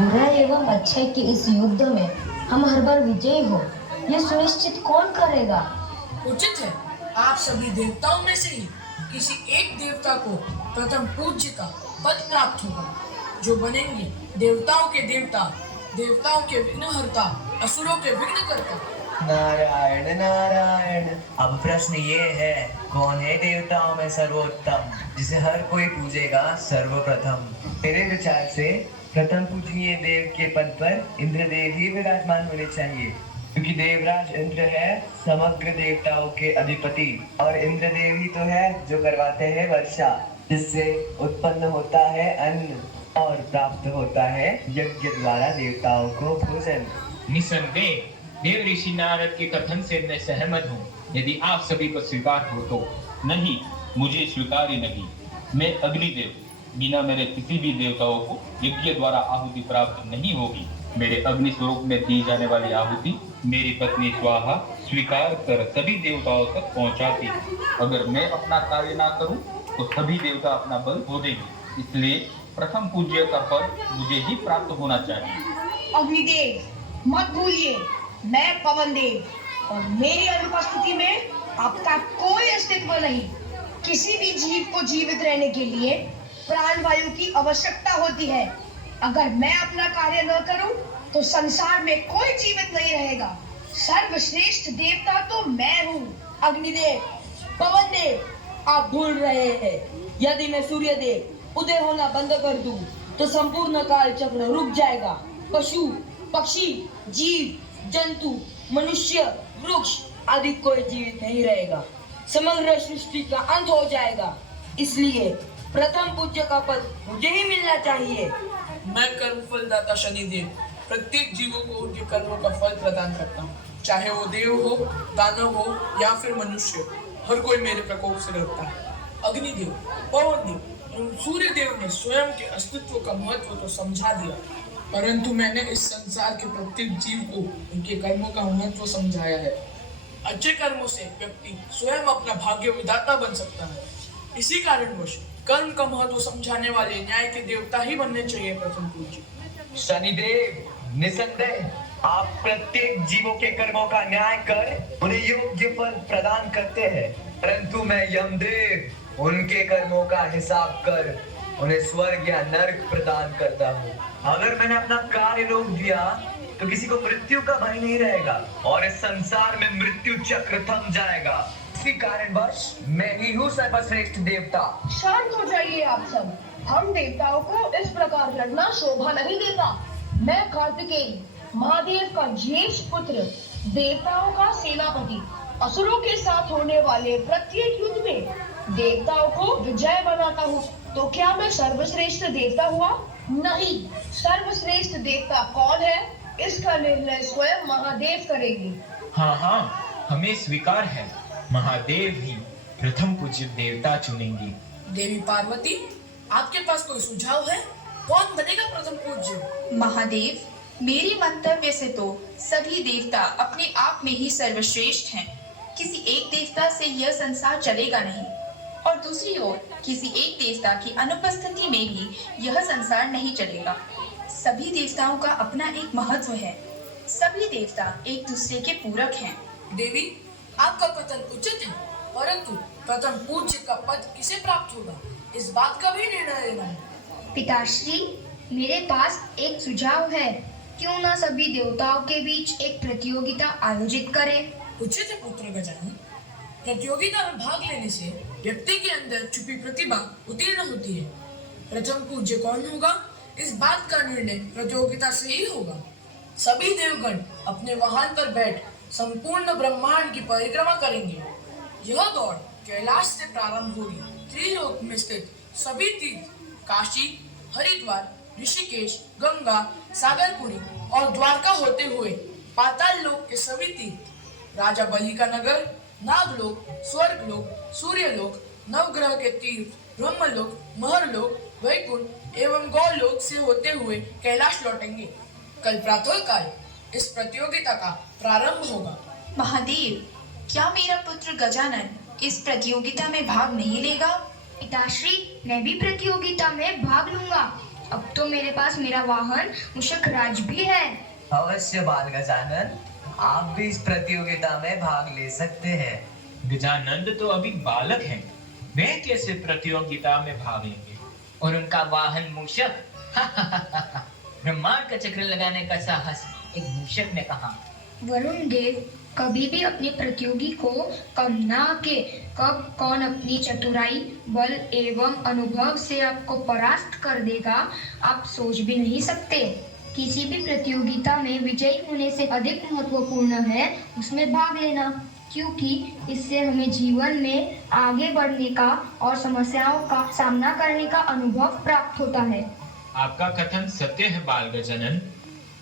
बुराई एवं अच्छाई के इस युद्ध में हम हर बार विजयी हो, यह सुनिश्चित कौन करेगा? उचित है, आप सभी देवताओं में से ही किसी एक देवता को प्रथम पूज्य का पद प्राप्त होगा, जो बनेंगे देवताओं के देवता, देवताओं के विघ्नहर्ता, असुरों के विघ्नकर्ता। नारायण नारायण। अब प्रश्न ये है, कौन है देवताओं में सर्वोत्तम, जिसे हर कोई पूजेगा सर्वप्रथम? मेरे विचार से प्रथम पूजनीय देव के पद पर इंद्रदेव ही विराजमान होने चाहिए, क्योंकि देवराज इंद्र है समग्र देवताओं के अधिपति, और इंद्रदेव ही तो है जो करवाते हैं वर्षा, जिससे उत्पन्न होता है अन्न और प्राप्त होता है यज्ञ द्वारा देवताओं को भोजन। निसंदेह देव ऋषि नारद के कथन से मैं सहमत हूँ। यदि आप सभी को स्वीकार हो तो। नहीं, मुझे स्वीकार ही नहीं। मैं अग्निदेव, बिना मेरे किसी भी देवताओं को यज्ञ द्वारा आहुति प्राप्त नहीं होगी। मेरे अग्नि स्वरूप में दी जाने वाली आहुति मेरी पत्नी स्वाहा स्वीकार कर सभी देवताओं तक पहुंचाती। अगर मैं अपना कार्य ना करूं तो सभी देवता अपना बल खो देंगे। इसलिए प्रथम पूज्य का पद मुझे ही प्राप्त होना चाहिए। अग्निदेव मत भूलिए, मैं पवन देव और मेरी अनुपस्थिति में आपका कोई अस्तित्व नहीं। किसी भी जीव को जीवित रहने के लिए प्राण वायु की आवश्यकता होती है। अगर मैं अपना कार्य न करूं तो संसार में कोई जीवित नहीं रहेगा। सर्वश्रेष्ठ देवता तो मैं हूँ। अग्निदेव, पवन देव, आप भूल रहे हैं। यदि मैं सूर्य देव उदय होना बंद कर दूं तो संपूर्ण काल चक्र रुक जाएगा। पशु, पक्षी, जीव, जंतु, मनुष्य, वृक्ष आदि कोई जीवित नहीं रहेगा। समग्र सृष्टि का अंत हो जाएगा। इसलिए प्रथम पूज्य का पद मुझे ही मिलना चाहिए। मैं कर्म फलदाता शनिदेव प्रत्येक जीवों को उनके कर्मों का फल प्रदान करता हूँ, चाहे वो देव हो, दानव हो या फिर मनुष्य। हर कोई मेरे प्रकोप से डरता है। अग्निदेव, पवन देव और सूर्य देव ने स्वयं के अस्तित्व का महत्व तो समझा दिया, परंतु मैंने इस संसार के प्रत्येक जीव को उनके कर्मों का महत्व समझाया है। अच्छे कर्मों से व्यक्ति स्वयं अपना भाग्य विधाता बन सकता है। इसी कारणवश कर्म का महत्व समझाने वाले न्याय के देवता ही बनने चाहिए प्रथम पूज्य। शनिदेव, निसंदेह आप प्रत्येक जीवों के कर्मों का न्याय कर उन्हें योग्य फल प्रदान करते हैं, परंतु मैं यमदेव उनके कर्मों का हिसाब कर उन्हें स्वर्ग या नरक प्रदान करता हूँ। अगर मैंने अपना कार्य रोक दिया तो किसी को मृत्यु का भय नहीं रहेगा और इस संसार में मृत्यु चक्र थम जाएगा। इसी कारणवश मैं ही हूँ सर्वश्रेष्ठ देवता। शांत हो जाइए आप सब। हम देवताओं को इस प्रकार लड़ना शोभा नहीं देता। मैं कार्तिकेय, महादेव का ज्येष्ठ पुत्र, देवताओं का सेनापति, असुरों के साथ होने वाले प्रत्येक युद्ध में देवताओं को विजय बनाता हूँ। तो क्या मैं सर्वश्रेष्ठ देवता हुआ? नहीं, सर्वश्रेष्ठ देवता कौन है इसका निर्णय स्वयं महादेव करेंगे। हाँ हाँ, हमें स्वीकार है। महादेव ही प्रथम पूज्य देवता चुनेंगी। देवी पार्वती, आपके पास कोई सुझाव है? कौन बनेगा प्रथम पूज्य? महादेव, मेरे मंतव्य से तो सभी देवता अपने आप में ही सर्वश्रेष्ठ हैं। किसी एक देवता से यह संसार चलेगा नहीं, और दूसरी ओर किसी एक देवता की अनुपस्थिति में भी यह संसार नहीं चलेगा। सभी देवताओं का अपना एक महत्व है। सभी देवता एक दूसरे के पूरक हैं। देवी, आपका कथन उचित है, परंतु प्रथम पूज्य का पद किसे प्राप्त होगा, इस बात का भी निर्णय लेना है। पिताश्री, मेरे पास एक सुझाव है। क्यों ना सभी देवताओं के बीच एक प्रतियोगिता आयोजित करें? उचित है पुत्र गजानन। प्रतियोगिता में भाग लेने से व्यक्ति के अंदर छुपी प्रतिभा उत्तीर्ण होती है। प्रथम पूज्य कौन होगा, इस बात का निर्णय प्रतियोगिता से ही होगा। सभी देवगण अपने वाहन पर बैठ संपूर्ण ब्रह्मांड की परिक्रमा करेंगे। यह दौड़ कैलाश से प्रारंभ होगी। त्रिलोक में स्थित सभी तीर्थ, काशी, हरिद्वार, ऋषिकेश, गंगा, सागरपुरी और द्वारका होते हुए पाताल लोक के सभी तीर्थ, राजा बलि का नगर, नागलोक, स्वर्गलोक, सूर्यलोक, नवग्रह के तीर्थ, ब्रह्मलोक, महरलोक, वैकुंठ एवं गौलोक से होते हुए कैलाश लौटेंगे। कल प्रातःकाल इस प्रतियोगिता का प्रारंभ होगा। महादेव, क्या मेरा पुत्र गजानन इस प्रतियोगिता में भाग नहीं लेगा? पिताश्री, मैं भी प्रतियोगिता में भाग लूंगा। अब तो मेरे पास मेरा वाहन मूषक राज भी है। अवश्य बाल गजानन, आप भी इस प्रतियोगिता में भाग ले सकते हैं। गजानंद तो अभी बालक हैं, वे कैसे प्रतियोगिता में भाग लेंगे? और उनका वाहन मूषक? ब्रह्मांड का चक्र लगाने का साहस एक मूषक ने कहा। वरुण देव कभी भी अपने प्रतियोगी को कम ना के कब कौन अपनी चतुराई, बल एवं अनुभव से आपको परास्त कर देगा, आप सोच भी नहीं सकते। किसी भी प्रतियोगिता में विजयी होने से अधिक महत्वपूर्ण है उसमें भाग लेना, क्योंकि इससे हमें जीवन में आगे बढ़ने का और समस्याओं का सामना करने का अनुभव प्राप्त होता है। आपका कथन सत्य है बाल गजानन।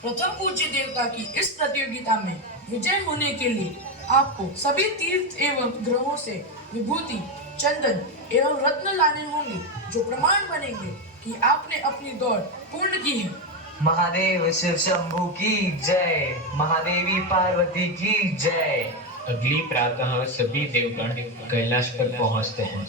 प्रथम पूज्य देवता की इस प्रतियोगिता में विजय होने के लिए आपको सभी तीर्थ एवं ग्रहों से विभूति, चंदन एवं रत्न लाने होंगे, जो प्रमाण बनेंगे कि आपने अपनी दौड़ पूर्ण की है। महादेव शिव शंभू की जय, महादेवी पार्वती की जय। अगली प्रातः सभी देवगण कैलाश पर पहुंचते हैं।